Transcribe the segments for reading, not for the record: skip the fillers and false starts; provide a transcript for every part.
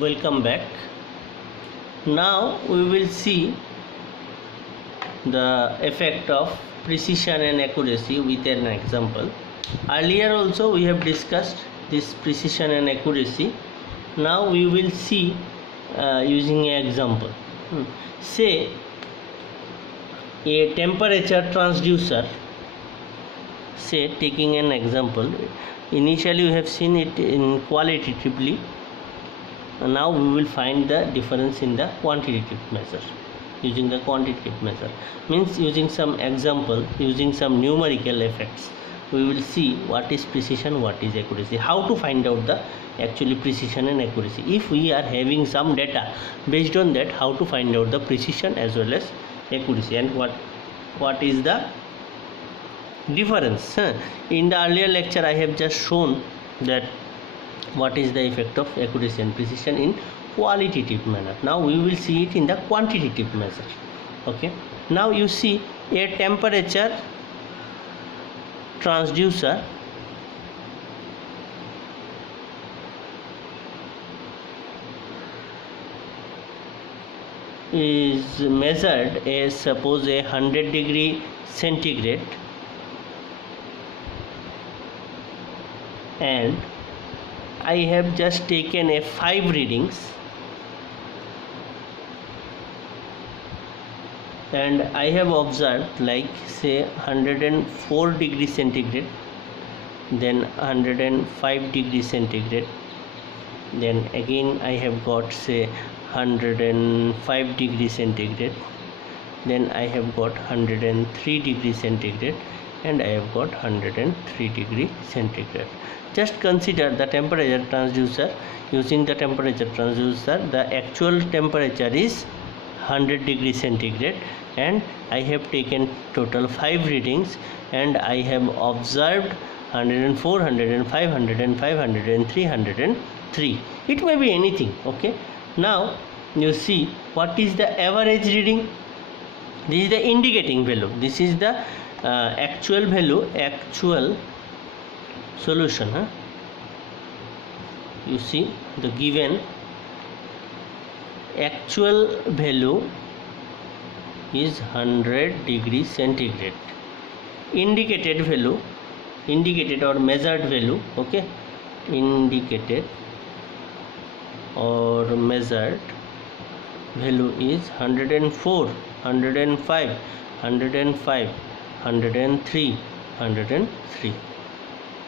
Welcome back. Now we will see the effect of precision and accuracy with an example. Earlier also we have discussed this precision and accuracy. Now we will see using an example. Say a temperature transducer. Say, taking an example, initially we have seen it in qualitatively. Now we will find the difference in the quantitative measure. Using the quantitative measure means using some example, using some numerical effects, we will see what is precision, what is accuracy, how to find out the actually precision and accuracy. If we are having some data, based on that, how to find out the precision as well as accuracy, and what is the difference. In the earlier lecture I have just shown that what is the effect of accuracy and precision in qualitative manner. Now we will see it in the quantitative measure. Okay, now you see a temperature transducer is measured as suppose 100 degree centigrade, and I have just taken a 5 readings, and I have observed like say 104 degree centigrade, then 105 degree centigrade, then again I have got say 105 degree centigrade, then I have got 103 degree centigrade, and I have got 103 degree centigrade. Just consider the temperature transducer. Using the temperature transducer, the actual temperature is 100 degree centigrade, and I have taken total 5 readings, and I have observed 104, 105, 105, 103, 103. It may be anything. Okay, now you see what is the average reading. This is the indicating value. This is the actual value, actual solution. You see the given actual value is 100 degree centigrade. Indicated value, indicated or measured value, okay, indicated or measured value is 104, 105, 105, 103, 103.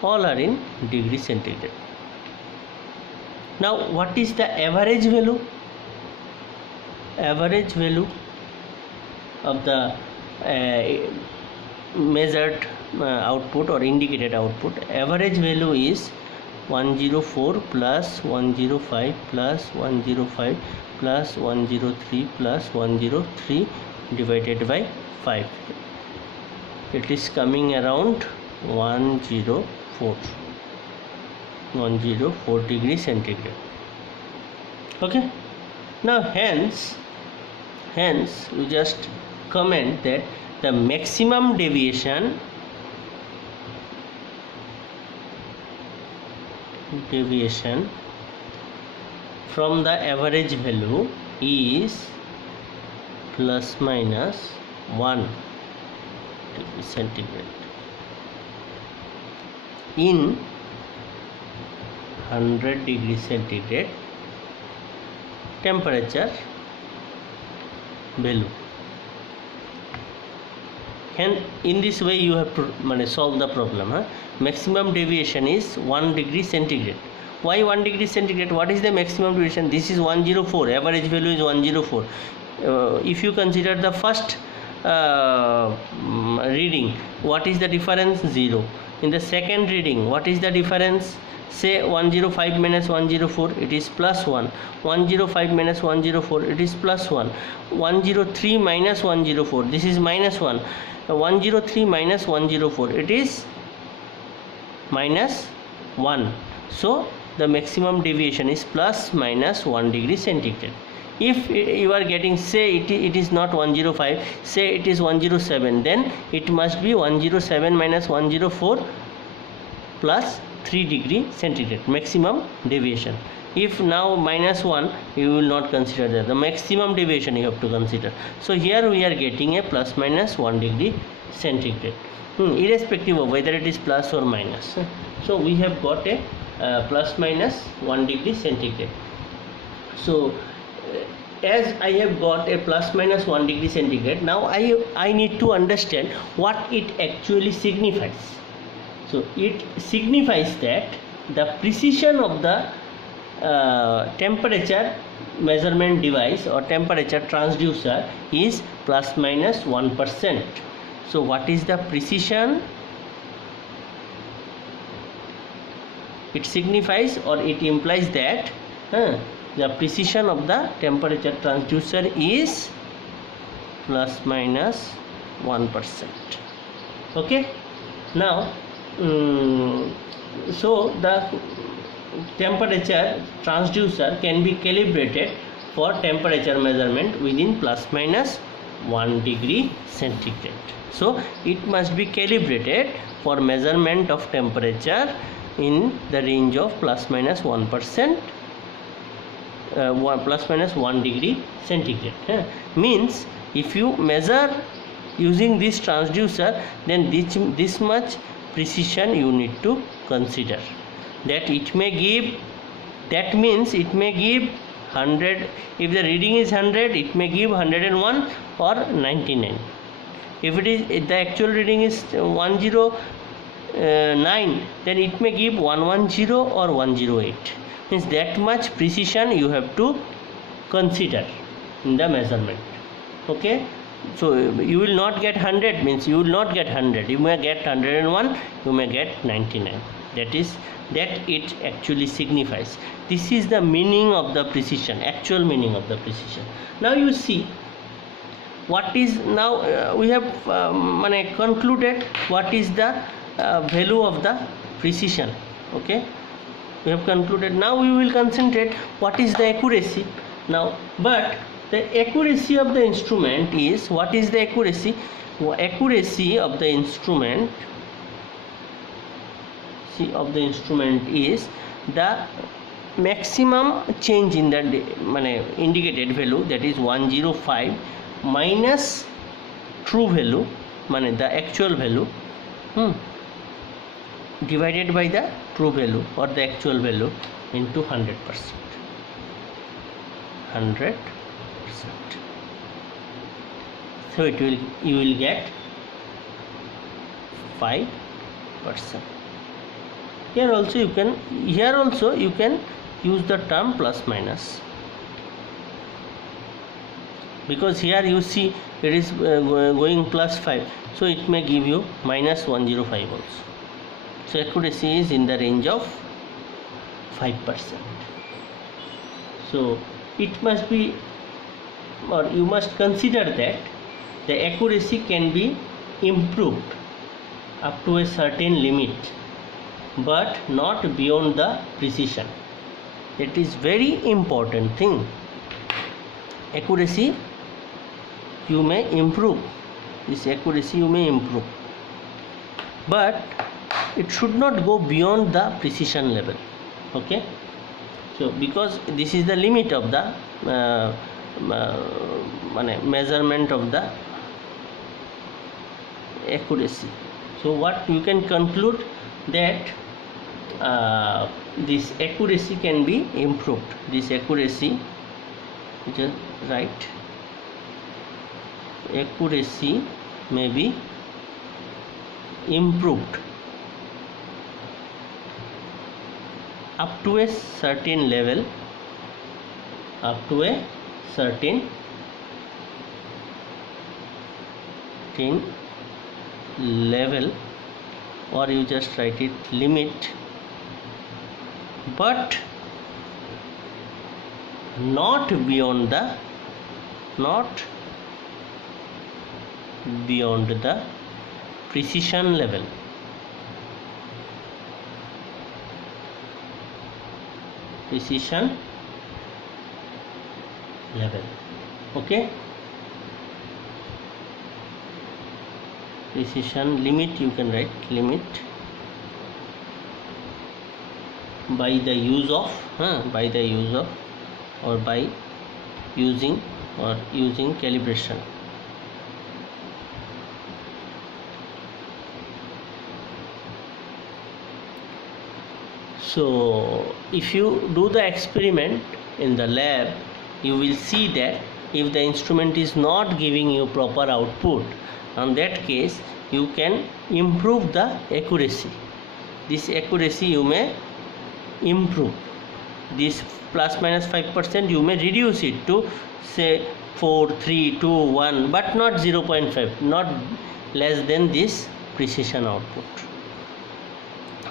All are in degree centigrade. Now what is the average value? Average value of the measured output or indicated output, average value is 104 plus 105 plus 105 plus 103 plus 103 divided by 5. It is coming around 104 degree centigrade. Okay, now hence we just comment that the maximum deviation from the average value is plus minus 1 degree centigrade in 100 degree centigrade temperature value. And in this way you have to solve the problem. Maximum deviation is 1 degree centigrade. Why 1 degree centigrade? What is the maximum deviation? This is 104, average value is 104. If you consider the first reading, what is the difference? 0. In the second reading, what is the difference? Say 105 minus 104, it is plus 1. 105 minus 104, it is plus 1. 103 minus 104, this is minus 1. 103 minus 104, it is minus 1. So the maximum deviation is plus minus 1 degree centigrade. If you are getting, say it is not 105, say it is 107, then it must be 107 minus 104 plus 3 degree centigrade maximum deviation. If now -1, you will not consider that. The maximum deviation you have to consider. So here we are getting a plus minus 1 degree centigrade, irrespective of whether it is plus or minus. So we have got a plus minus 1 degree centigrade. So as I have got a plus minus 1 degree centigrade, now I need to understand what it actually signifies. So it signifies that the precision of the temperature measurement device or temperature transducer is plus minus 1%. So what is the precision? It signifies or it implies that the precision of the temperature transducer is plus minus 1%. Okay, now so the temperature transducer can be calibrated for temperature measurement within plus minus 1 degree centigrade. So it must be calibrated for measurement of temperature in the range of plus minus 1%, plus minus 1 degree centigrade. Means if you measure using this transducer, then this much precision you need to consider. That it may give, that means it may give 100. If the reading is 100, it may give 101 or 99. If it is, if the actual reading is 109, then it may give 110 or 108. Means that much precision you have to consider in the measurement. Okay, so you will not get 100, means you will not get 100, you may get 101, you may get 99. That is that it actually signifies. This is the meaning of the precision, actual meaning of the precision. Now you see what is, now we have concluded what is the value of the precision. Okay, we have concluded. Now we will concentrate what is the accuracy. Now, but the accuracy of the instrument is, what is the accuracy? Accuracy of the instrument is the maximum change in the indicated value, that is 105 minus true value, the actual value, divided by the true value or the actual value into 100%. 100%. So it will, you will get 5%. Here also you can use the term plus minus, because here you see it is going plus 5, so it may give you minus 105 also. So accuracy is in the range of 5%. So it must be, or you must consider that the accuracy can be improved up to a certain limit, but not beyond the precision. It is very important thing. Accuracy you may improve, this accuracy you may improve, but it should not go beyond the precision level. Okay, so because this is the limit of the measurement of the accuracy. So what you can conclude, that this accuracy can be improved. This accuracy, just write, accuracy may be improved up to a certain level, level, or you just write it limit, but not beyond the precision level. Okay, precision limit, you can write limit by the use of or by using calibration. So if you do the experiment in the lab, you will see that if the instrument is not giving you proper output, in that case you can improve the accuracy. This accuracy you may improve. This plus minus 5% you may reduce it to say 4, 3, 2, 1, but not 0.5, not less than this precision output.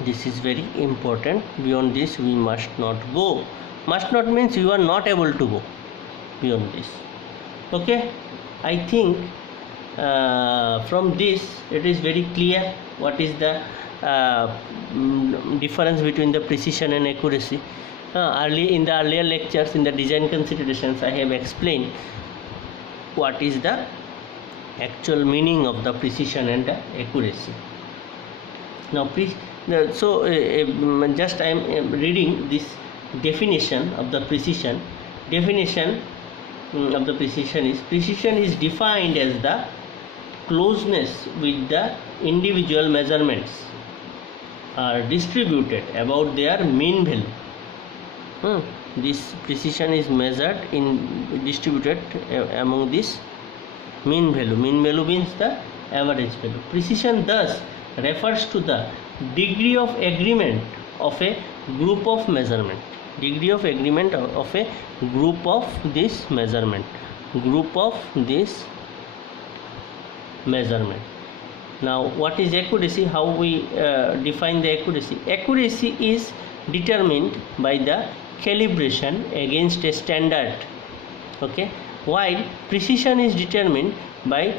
This is very important. Beyond this we must not go. Must not means you are not able to go beyond this. Okay, I think from this it is very clear what is the difference between the precision and accuracy. In the earlier lectures, in the design considerations, I have explained what is the actual meaning of the precision and the accuracy. Now just I am reading this definition of the precision. Definition of the precision is defined as the closeness with the individual measurements are distributed about their mean value. This precision is measured in distributed among this mean value. Mean value means the average value. Precision thus refers to the degree of agreement of a group of measurement. Degree of agreement of a group of this measurement. Now what is accuracy? How we define the accuracy? Accuracy is determined by the calibration against a standard. Okay, while precision is determined by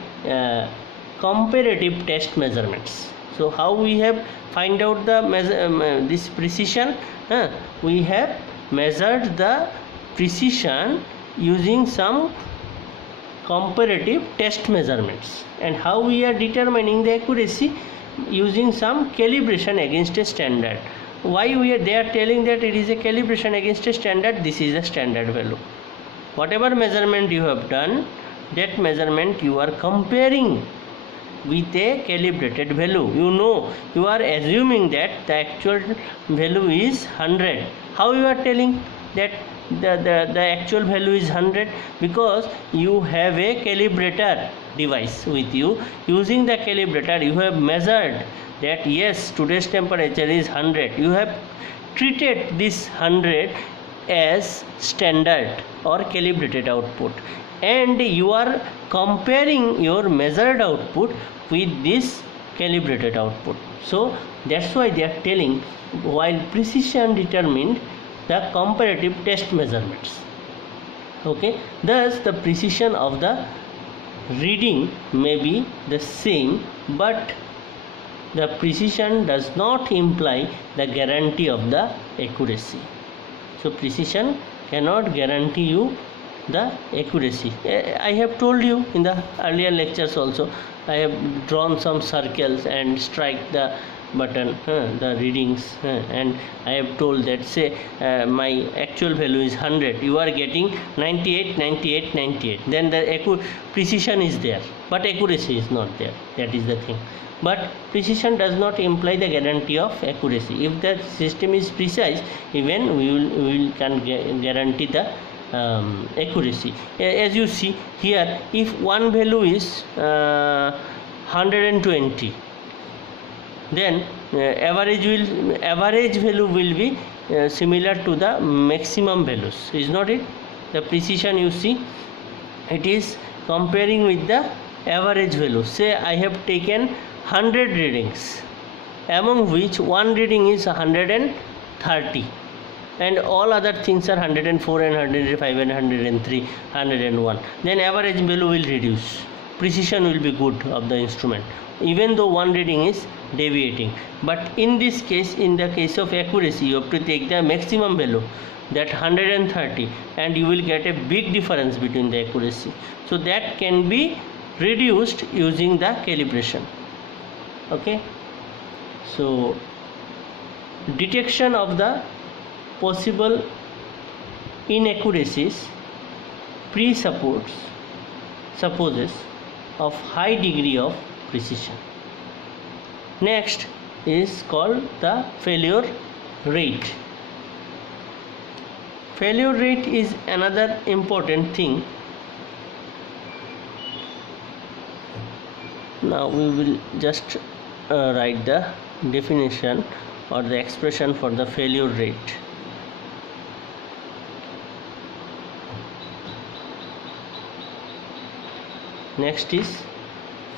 comparative test measurements. So how we have find out the this precision? We have measured the precision using some comparative test measurements. And how we are determining the accuracy? Using some calibration against a standard. Why they are telling that it is a calibration against a standard? This is a standard value. Whatever measurement you have done, that measurement you are comparing with a calibrated value. You are assuming that the actual value is 100. How you are telling that the actual value is 100? Because you have a calibrator device with you. Using the calibrator you have measured that yes, today's temperature is 100. You have treated this 100 as standard or calibrated output, and you are comparing your measured output with this calibrated output. So that's why they are telling, while precision determined the comparative test measurements. Okay, thus the precision of the reading may be the same, but the precision does not imply the guarantee of the accuracy. So precision cannot guarantee you the accuracy. I have told you in the earlier lectures also. I have drawn some circles and strike the button, the readings, and I have told that say my actual value is 100. You are getting 98, 98, 98. Then the precision is there, but accuracy is not there. That is the thing. But precision does not imply the guarantee of accuracy. If the system is precise, even we can guarantee the accuracy. As you see here, if one value is 120, then average value will be similar to the maximum values, is not it? The precision, you see, it is comparing with the average value. Say I have taken 100 readings, among which one reading is 130 and all other things are 104 and 105 and 103, 101. Then average value will reduce, precision will be good of the instrument, even though one reading is deviating. But in this case, in the case of accuracy, you have to take the maximum value, that 130, and you will get a big difference between the accuracy. So that can be reduced using the calibration. Okay, so detection of the possible inaccuracies presupposes of high degree of precision. Next is called the failure rate. Failure rate is another important thing. Now we will just write the definition or the expression for the failure rate. Next is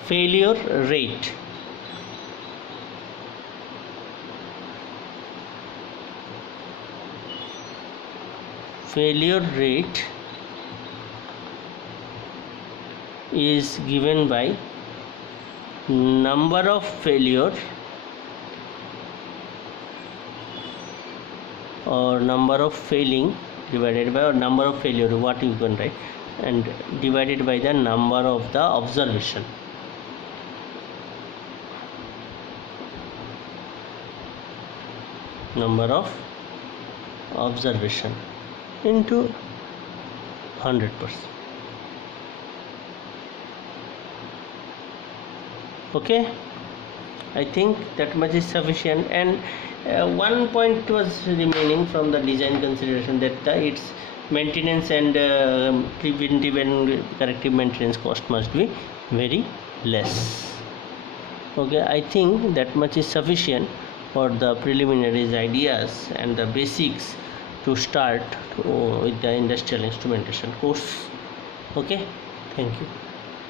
failure rate. Failure rate is given by number of failure or number of failing divided by, or number of failure, what you can write, and divided by the number of the observation. Number of observation into 100%. Okay, I think that much is sufficient. And one point was remaining from the design consideration, that its maintenance and preventive and corrective maintenance cost must be very less. Okay, I think that much is sufficient for the preliminaries ideas and the basics to start with the industrial instrumentation course. Okay, thank you.